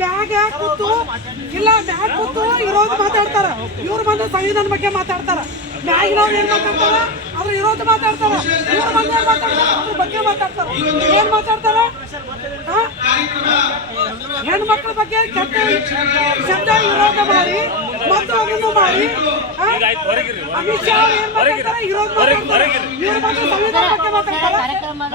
ಮ್ಯಾಗ ಕೂತು ಇಲ್ಲ ಬ್ಯಾಗ್ ಕೂತು ಇರೋದು ಮಾತಾಡ್ತಾರ. ಇವ್ರು ಬಂದು ಸಂವಿಧಾನ ಬಗ್ಗೆ ಮಾತಾಡ್ತಾರ. ಮ್ಯಾಗಿನವ್ರು ಏನ್ ಮಾತಾಡ್ತಾರ? ಅವ್ರು ಇರೋದು ಮಾತಾಡ್ತಾರ. ಇವ್ರು ಬಂದು ಮಾತಾಡ್ತಾರ? ಅದ್ರ ಬಗ್ಗೆ ಮಾತಾಡ್ತಾರ. ಏನ್ ಮಾತಾಡ್ತಾರ? ಹೆಣ್ಮಕ್ಳ ಬಗ್ಗೆ ಕೆಟ್ಟ ಶಬ್ದ ವಿರೋಧ ಮಾಡಿ ಮತ್ತು ಅದನ್ನು ಮಾಡಿ? ಅಮಿತ್ ಶಾ ಅವ್ರು ಏನ್ ಮಾತಾಡ್ತಾರ? ಇರೋದು ಮಾತಾಡ್ತಾರ. ಇವ್ರು ಬಂದು ಸಂವಿಧಾನ ಬಗ್ಗೆ ಮಾತಾಡ್ತಾರ. ಕಾರ್ಯಕ್ರಮದ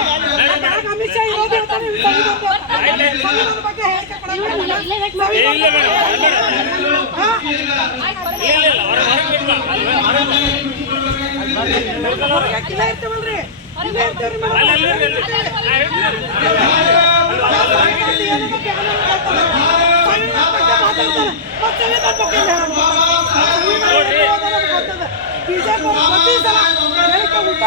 ಶಾ ಇರೋದು ಹೇಳ್ತಾನೆ ಸಂವಿಧಾನದ ಬಗ್ಗೆ ಹೇಳಿಕೆ ಕೊಡಲ್ಲ.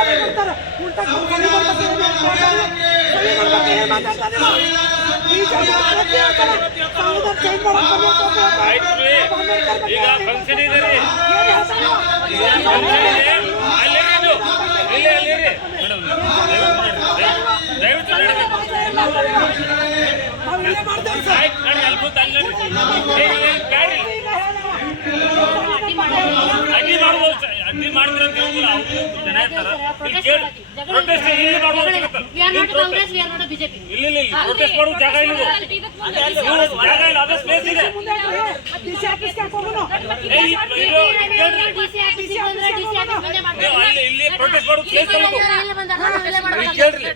ಇಲ್ಲೇ ವೇಟ್ ಮಾಡಿ ಹಾ? ಇಲ್ಲೇ ಇರ್ತೀವಲ್ರಿ ಇಲ್ಲೇ ಇರ್ತೀವ್ರಿ ಮೇಡಮ್. ಈಗ ಫಂಕ್ಷನ್ ಇದೆ ಅಡ್ಡಿ ಮಾಡ್ಬೋದು ಅಡ್ಡಿ ಮಾಡಿದ್ರೆ ಅಂತ ಹೇಳಿದ್ರೆ ಅವ್ರು ಜನ ಇರ್ತಾರ. ಇಲ್ಲಿ ಪ್ರೊಟೆಸ್ಟ್ ಇಲ್ಲಿ. ಮಾಡ್ಬೋದು ಪ್ರೊಟೆಸ್ಟ್ ಮಾಡೋ ಜಾಗ ಇಲ್ಲ ಜಾಗ ಇಲ್ಲ ಅದೇ ಸ್ಪೇಸ್ ಇದೆ. ಬಂದೇ ಮಾಡ್ತಾರೆ. ಪ್ರೊಟೆಸ್ಟ್ ಮಾಡೋ ಸ್ಪೇಸ್ ಕೇಳ್ರಿ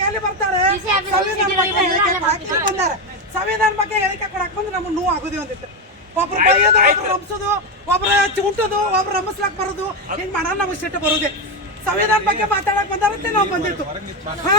ಎಲ್ಲಿ ಬರ್ತಾರೆ? ಸಂವಿಧಾನ ಬಗ್ಗೆ ಹೇಳಿಕೆ ಕೊಡಕ್ಕೆ ಬಂದಾರೆ? ಸಂವಿಧಾನ ಬಗ್ಗೆ ಹೇಳಿಕೆ ಕೊಡಕ್ ಬಂದ್ರೆ ನಮ್ಗೆ ನೋವು ಆಗೋದೇ ಒಂದಿತ್ತು ಒಬ್ರು ಬೈಯೋದು ಒಬ್ರು ರಂಸೋದು ಒಬ್ರು ಚುಂಟೋದು ಒಬ್ರು ರಮಸ್ಲಾಕ್ ಬರೋದು ಹಿಂಗ್ ಮಾಡೋದು ನಮಗೆ ಸಿಟ್ಟು ಬರೋದೆ ಸಂವಿಧಾನ ಬಗ್ಗೆ ಮಾತಾಡಕ್ ಬಂದಾರಂತೆ ನಾವು ಬಂದಿತ್ತು ಹಾ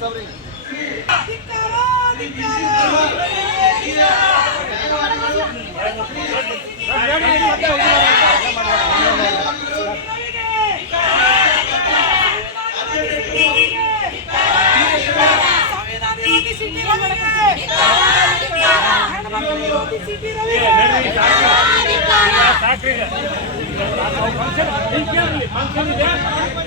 ಸಾಕ್ರಿ. ಫಂಕ್ಷನ್ ಫಂಕ್ಷನ್ ಇದೆ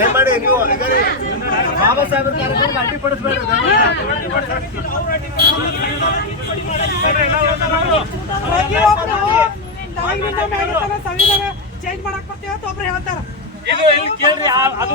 ಹೋಗಿಲ್ಲ ನೀವು ಬಾಬಾ ಸಾಹೇಬ್ರ ಕಾರ್ಯಕ್ರಮ ಅಡ್ಡಿಪಡಿಸ್ಬೇಡ್ರಿ ಸಂವಿಧಾನ ಚೇಂಜ್ ಮಾಡಕ್ ಅಂತ ಇದು ಇಲ್ಲಿ ಅದು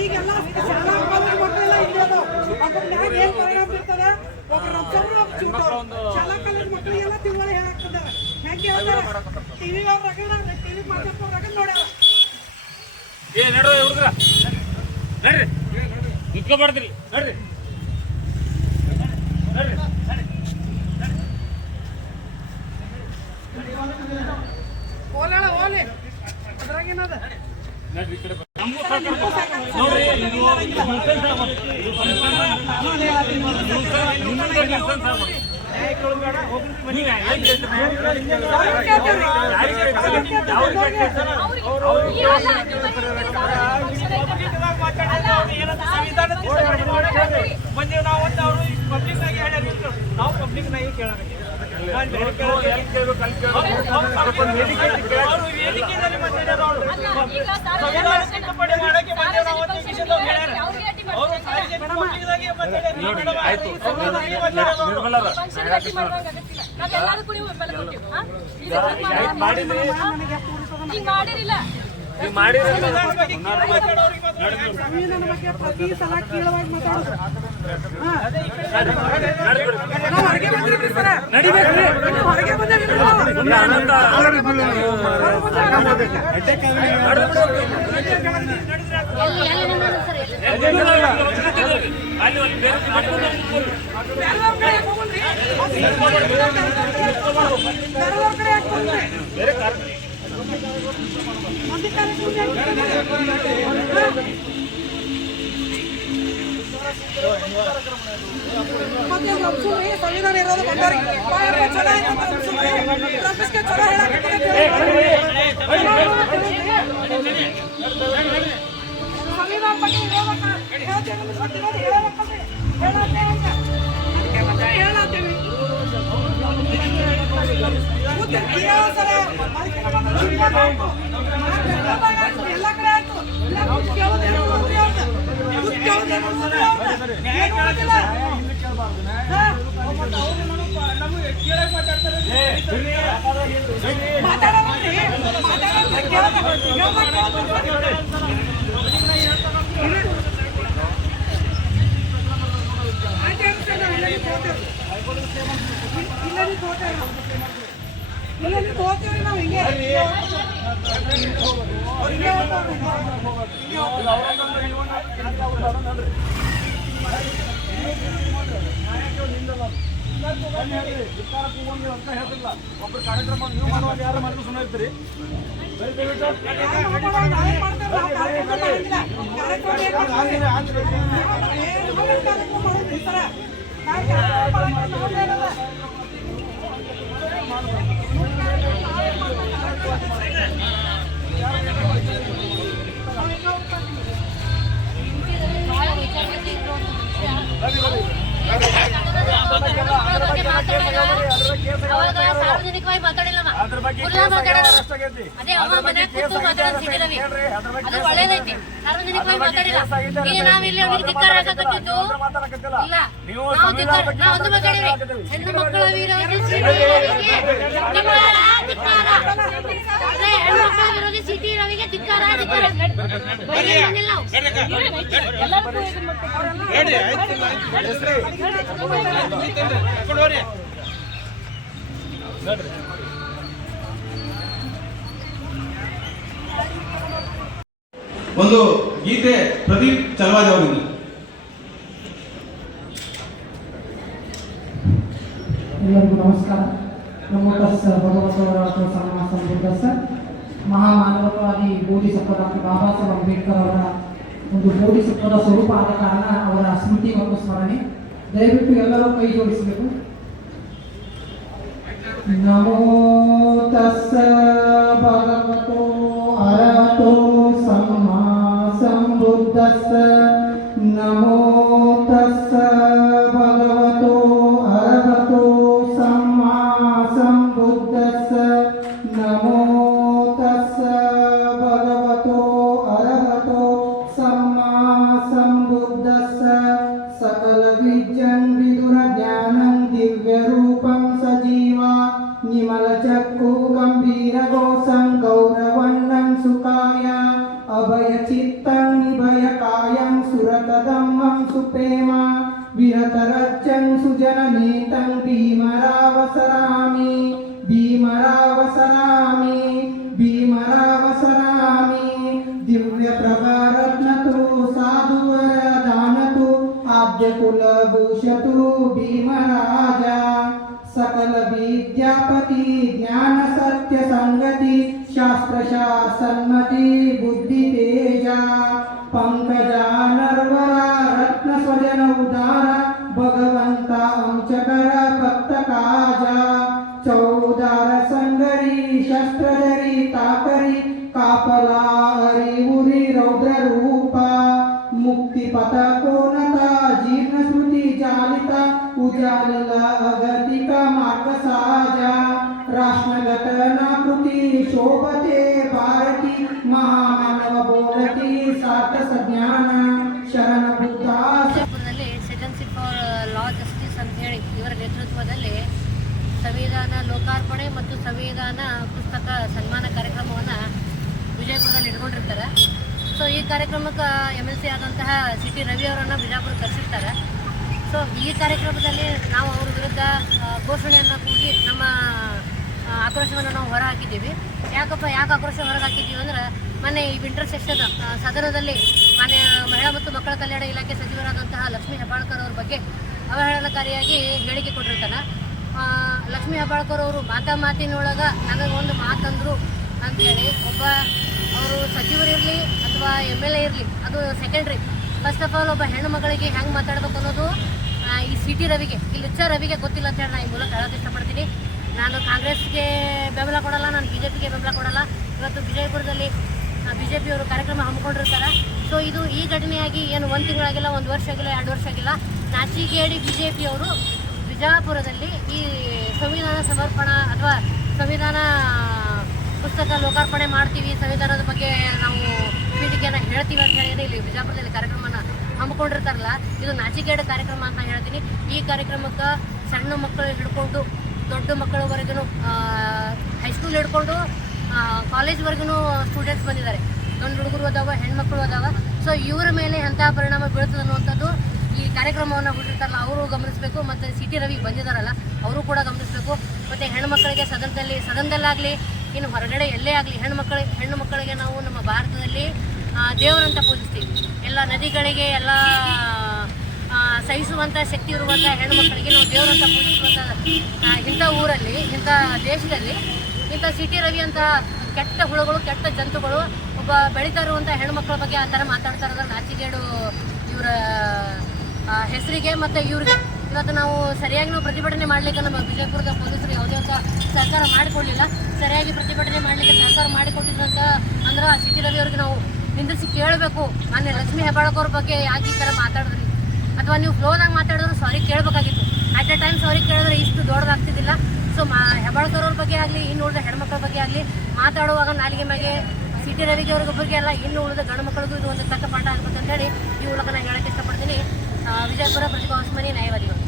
ಈಗೆಲ್ಲ ಶಾಲಾ ಮಕ್ಕಳಿಗೆ ಮಕ್ಕಳೆಲ್ಲ ಇಲ್ಲೋದು ಒಬ್ಬರು ಮ್ಯಾಗ ಏನ್ ಪರಿಣಾಮ ಬೀರ್ತದೆ ಹೆಂಗೆ ಟಿವಿ ಅವ್ರ ಟಿವಿ ಮಾತಾಡ್ತಾರ ನೋಡಿ ಏ ನಡೋ ಹುಡುಗ್ರ. ನಡ್ರಿ. ನಿಂತ್ಕೊಬಾರ್ದ್ರಿ. ನಡ್ರಿ. ಹೋಗ್ಲಿ ಈಗ ಮಾಡಿರಿಲ್ಲ ಮಾಡಿದ್ರೆ ಪ್ರತಿ ಸಲ ಕೀಳವಾಗಿ ಮಾತಾಡೋದು ಬೇರೆ ಕಾರಣ ಸಂವಿಧಾನ ಇರೋದು ಎಲ್ಲ ಕಡೆ ಆಯ್ತು ಇಲ್ಲ ನೀವು ತೋತೇವ್ರಿ ನಾವು ಹಿಂಗೆ ಹೇಳ್ತಿಲ್ಲ ಒಬ್ಬರು ಕಾರ್ಯಕ್ರಮ ನೀವು ಮಾಡುವಾಗ ಯಾರು ಮಾಡಿದ್ರು ಸುಮ್ಮನೆ ಇರ್ತೀರಿ ಮಾಡ್ಬೇಕು ಬಗ್ಗೆ ಅದು ಒಳ್ಳೇದೈತಿ. ಸಾರ್ವಜನಿಕವಾಗಿ ಮಾತಾಡಿಲ್ಲ ಈಗ ನಾವಿಲ್ಲಿ ಅವ್ರಿಗೆ ಅದ್ರ ಧಿಕ್ಕಾರ ಮಾತಾಡಕತ್ತಿಲ್ಲ. ಇಲ್ಲ ನೀವು ನಾವು ಧಿಕ್ಕಾರ ನಾವು ಒಂದು ಮಾತಾಡಿವಿ. ಹೆಣ್ಣು ಮಕ್ಕಳ ವಿರೋಧಿ ಹೆಣ್ಣು ಮಕ್ಕಳ ವಿರೋಧಿ ಸಿಟಿ ರವಿಗೆ ಧಿಕ್ಕಾರ ಧಿಕ್ಕಾರ ಬರೀ ಒಂದು ಗೀತೆ ಪ್ರದೀಪ್ ಚಲವಾದಿ ಅವರಿಂದ ಎಲ್ಲರಿಗೂ ನಮಸ್ಕಾರ. ನಮೋ ತಸ್ಸ ಭಗವತವರ ಸನ್ಮಾನ ಸಂಬುದ್ಧಸ್ಸ ಮಹಾಮಾನವತಾವಾದಿ ಬೋಧಿಸತ್ವ ಡಾಕ್ಟರ್ ಬಾಬಾ ಸಾಹೇಬ್ ಅಂಬೇಡ್ಕರ್ ಅವರ ಒಂದು ಬೋಧಿಸತ್ವದ ಸ್ವರೂಪ ಆದ ಕಾರಣ ಅವರ ಸ್ಮೃತಿ ಮತ್ತು ಸ್ಮರಣೆ. ದಯವಿಟ್ಟು ಎಲ್ಲರೂ ಕೈ ಜೋಡಿಸಬೇಕು. ನಮೋ ತಸ್ಸ ಭಗವತೋ السلام भूषतु भीमराजा सकल विद्यापति ज्ञान सत्य संगति सकलविद्यापति ज्ञानसत्यसङ्गति शास्त्रशासन्मति, बुद्धितेजा पङ्कजा नर्वरा रत्नस्वजन उदारा, भगवन्ता अंशकर भक्तकाजा चौदार संगरी शस्त्रधरी, ताकरी कापला हरि मुक्ति रौद्ररूपा को ಉಜಾಲಿಲ ಅಗತಿಕ ಮಾರ್ಗ ಸಹಜ ರಾಷ್ಟ್ರಗತನಾಕೃತಿ ಶೋಭತೆ ಭಾರತಿ ಮಹಾಮಾನವ ಬೋಧತಿ ಸಾರ್ಥ ಸಜ್ಞಾನ ಶರಣ ಬುದ್ಧ ಬಿಜಾಪುರದಲ್ಲಿ ಸಿಟಿಜನ್ಶಿಪ್ ಫಾರ್ ಲಾ ಜಸ್ಟಿಸ್ ಅಂತ ಹೇಳಿ ಇವರ ನೇತೃತ್ವದಲ್ಲಿ ಸಂವಿಧಾನ ಲೋಕಾರ್ಪಣೆ ಮತ್ತು ಸಂವಿಧಾನ ಪುಸ್ತಕ ಸನ್ಮಾನ ಕಾರ್ಯಕ್ರಮವನ್ನು ವಿಜಯಪುರದಲ್ಲಿ ಇಟ್ಕೊಂಡಿರ್ತಾರೆ. ಸೊ ಈ ಕಾರ್ಯಕ್ರಮಕ್ಕೆ ಎಂ ಎಲ್ ಸಿ ಆದಂತಹ ಸಿ ರವಿ ಅವರನ್ನು ಬಿಜಾಪುರ ಕರೆಸಿರ್ತಾರೆ. ಸೊ ಈ ಕಾರ್ಯಕ್ರಮದಲ್ಲಿ ನಾವು ಅವ್ರ ವಿರುದ್ಧ ಘೋಷಣೆಯನ್ನು ಕೂಗಿ ನಮ್ಮ ಆಕ್ರೋಶವನ್ನು ನಾವು ಹೊರ ಹಾಕಿದ್ದೀವಿ ಯಾಕಪ್ಪ, ಯಾಕೆ ಆಕ್ರೋಶ ಹೊರಗೆ ಹಾಕಿದ್ದೀವಿ ಅಂದ್ರೆ, ಮೊನ್ನೆ ಈ ವಿಂಟರ್ ಸೆಷನ್ ಸದನದಲ್ಲಿ ಮಾನ್ಯ ಮಹಿಳಾ ಮತ್ತು ಮಕ್ಕಳ ಕಲ್ಯಾಣ ಇಲಾಖೆ ಸಚಿವರಾದಂತಹ ಲಕ್ಷ್ಮೀ ಹೆಬ್ಬಾಳ್ಕರ್ ಅವ್ರ ಬಗ್ಗೆ ಅವಹೇಳನಕಾರಿಯಾಗಿ ಹೇಳಿಕೆ ಕೊಟ್ಟಿರ್ತಾನೆ. ಲಕ್ಷ್ಮೀ ಹೆಬ್ಬಾಳ್ಕರ್ ಅವರು ಮಾತಾ ಮಾತಿನೊಳಗೆ ನನಗೊಂದು ಮಾತಂದರು ಅಂತೇಳಿ, ಒಬ್ಬ ಅವರು ಸಚಿವರಿರಲಿ ಅಥವಾ ಎಂ ಎಲ್ ಎ ಇರಲಿ, ಅದು ಸೆಕೆಂಡ್ರಿ ಫಸ್ಟ್ ಆಫ್ ಆಲ್ ಒಬ್ಬ ಹೆಣ್ಣು ಮಗಳಿಗೆ ಹೆಂಗೆ ಮಾತಾಡ್ಬೇಕು ಅನ್ನೋದು ಈ ಸಿಟಿ ರವಿಗೆ, ಈ ಲುಚ್ಚ ರವಿಗೆ ಗೊತ್ತಿಲ್ಲ ಅಂತ ಹೇಳಿ ನಾನು ಈ ಮೂಲಕ ಹೇಳೋಕೆ ಇಷ್ಟಪಡ್ತೀನಿ. ನಾನು ಕಾಂಗ್ರೆಸ್ಗೆ ಬೆಂಬಲ ಕೊಡಲ್ಲ, ನಾನು ಬಿ ಜೆ ಬೆಂಬಲ ಕೊಡಲ್ಲ. ಇವತ್ತು ವಿಜಯಪುರದಲ್ಲಿ ಬಿ ಜೆ ಪಿಯವರು ಕಾರ್ಯಕ್ರಮ ಹಮ್ಮಿಕೊಂಡಿರ್ತಾರೆ. ಸೊ ಇದು ಈ ಘಟನೆಯಾಗಿ ಏನು ಒಂದು ತಿಂಗಳಾಗಿಲ್ಲ, ಒಂದು ವರ್ಷ ಆಗಿಲ್ಲ, ಎರಡು ವರ್ಷ ಆಗಿಲ್ಲ. ನಾಚಿಕೇಡಿ ಬಿ ಜೆ ಪಿಯವರು ಬಿಜಾಪುರದಲ್ಲಿ ಈ ಸಂವಿಧಾನ ಸಮರ್ಪಣಾ ಅಥವಾ ಸಂವಿಧಾನ ಪುಸ್ತಕ ಲೋಕಾರ್ಪಣೆ ಮಾಡ್ತೀವಿ ಸಂವಿಧಾನದ ಬಗ್ಗೆ ನಾವು ಪೀಠಿಕೆಯನ್ನು ಹೇಳ್ತೀವಿ ಅಂತ ಹೇಳಿದ್ರೆ ಇಲ್ಲಿ ಬಿಜಾಪುರದಲ್ಲಿ ಕಾರ್ಯಕ್ರಮನ ಹಮ್ಮಿಕೊಂಡಿರ್ತಾರಲ್ಲ, ಇದು ನಾಚಿಗೇಡು ಕಾರ್ಯಕ್ರಮ ಅಂತ ಹೇಳ್ತೀನಿ. ಈ ಕಾರ್ಯಕ್ರಮಕ್ಕೆ ಸಣ್ಣ ಮಕ್ಕಳು ಹಿಡ್ಕೊಂಡು, ದೊಡ್ಡ ಮಕ್ಕಳವರೆಗೂ ಹೈಸ್ಕೂಲ್ ಹಿಡ್ಕೊಂಡು ಕಾಲೇಜ್ವರೆಗೂ ಸ್ಟೂಡೆಂಟ್ಸ್ ಬಂದಿದ್ದಾರೆ. ಗಂಡು ಹುಡುಗರು ಅದಾವ, ಹೆಣ್ಮಕ್ಳು ಅದಾವ. ಸೊ ಇವರ ಮೇಲೆ ಎಂಥ ಪರಿಣಾಮ ಬೀಳ್ತದೆ ಅನ್ನುವಂಥದ್ದು ಈ ಕಾರ್ಯಕ್ರಮವನ್ನು ಹುಟ್ಟಿರ್ತಾರಲ್ಲ, ಅವರು ಗಮನಿಸಬೇಕು. ಮತ್ತು ಸಿ ಟಿ ರವಿ ಬಂದಿದ್ದಾರಲ್ಲ, ಅವರು ಕೂಡ ಗಮನಿಸಬೇಕು. ಮತ್ತು ಹೆಣ್ಮಕ್ಳಿಗೆ ಸದನದಲ್ಲಿ, ಸದನದಲ್ಲಾಗಲಿ ಇನ್ನು ಹೊರಗಡೆ ಎಲ್ಲೇ ಆಗಲಿ ಹೆಣ್ಣು ಮಕ್ಕಳು, ಹೆಣ್ಣು ಮಕ್ಕಳಿಗೆ ನಾವು ನಮ್ಮ ಭಾರತದಲ್ಲಿ ದೇವರಂತ ಪೂಜಿಸ್ತೀವಿ. ಎಲ್ಲ ನದಿಗಳಿಗೆ ಎಲ್ಲ ಸಹಿಸುವಂಥ ಶಕ್ತಿ ಇರುವಂಥ ಹೆಣ್ಣು ಮಕ್ಕಳಿಗೆ ನಾವು ದೇವರಂತ ಪೂಜಿಸುವಂಥ ಇಂಥ ಊರಲ್ಲಿ, ಇಂಥ ದೇಶದಲ್ಲಿ, ಇಂಥ ಸಿಟಿ ರವಿ ಅಂತ ಕೆಟ್ಟ ಹುಳುಗಳು, ಕೆಟ್ಟ ಜಂತುಗಳು ಒಬ್ಬ ಬೆಳೀತಾ ಇರುವಂಥ ಹೆಣ್ಮಕ್ಳ ಬಗ್ಗೆ ಆ ಥರ ಮಾತಾಡ್ತಾ ಇರೋದ್ರ ನಾಚಿಗೇಡು ಇವರ ಹೆಸರಿಗೆ ಮತ್ತು ಇವ್ರಿಗೆ. ಇವತ್ತು ನಾವು ಸರಿಯಾಗಿ ನಾವು ಪ್ರತಿಭಟನೆ ಮಾಡಲಿಕ್ಕೆ ನಮ್ಮ ವಿಜಯಪುರದ ಪೊಲೀಸರು ಯಾವುದೇ ಅಂತ ಸರ್ಕಾರ ಮಾಡಿಕೊಡ್ಲಿಲ್ಲ. ಸರಿಯಾಗಿ ಪ್ರತಿಭಟನೆ ಮಾಡಲಿಕ್ಕೆ ಸರ್ಕಾರ ಮಾಡಿಕೊಟ್ಟಿದ್ರಂತ ಅಂದ್ರೆ ಆ ಸಿಟಿ ರವಿ ಅವ್ರಿಗೆ ನಾವು ನಿಂದಿಸಿ ಕೇಳಬೇಕು. ಮಾನ್ಯ ಲಕ್ಷ್ಮೀ ಹೆಬ್ಬಾಳಕವ್ರ ಬಗ್ಗೆ ಯಾಕೆ ಈ ಥರ ಮಾತಾಡಿದ್ರಿ? ಅಥವಾ ನೀವು ಫ್ಲೋದಾಗ ಮಾತಾಡಿದ್ರು ಸಾರಿ ಕೇಳಬೇಕಾಗಿತ್ತು. ಅಟ್ ಎ ಟೈಮ್ ಸಾರಿ ಕೇಳಿದ್ರೆ ಇಷ್ಟು ದೊಡ್ಡದಾಗ್ತಿದ್ದಿಲ್ಲ. ಸೊ ಮಾ ಹೆಬ್ಬಾಳ್ಕರ್ ಬಗ್ಗೆ ಆಗಲಿ, ಇನ್ನು ಉಳಿದ ಹೆಣ್ಮಕ್ಳ ಬಗ್ಗೆ ಆಗಲಿ ಮಾತಾಡುವಾಗ ನಾಲಿಗೆ ಮ್ಯಾಗೆ ಸಿಟಿ ರವಿಗೆ ಬಗ್ಗೆ ಎಲ್ಲ ಇನ್ನು ಉಳಿದ ಗಂಡು ಮಕ್ಕಳಿಗೂ ಇದು ಒಂದು ತಕ್ಕ ಪಾಠ ಆಗ್ಬೇಕಂತ ಹೇಳಿ ಈ ಮೂಲಕ ನಾನು ಹೇಳಕ್ಕೆ ಇಷ್ಟಪಡ್ತೀನಿ. ವಿಜಯಪುರ ಪ್ರತಿಭಾ ಉಸ್ಮಾನಿ ನ್ಯಾಯವಾದಿಗಳು.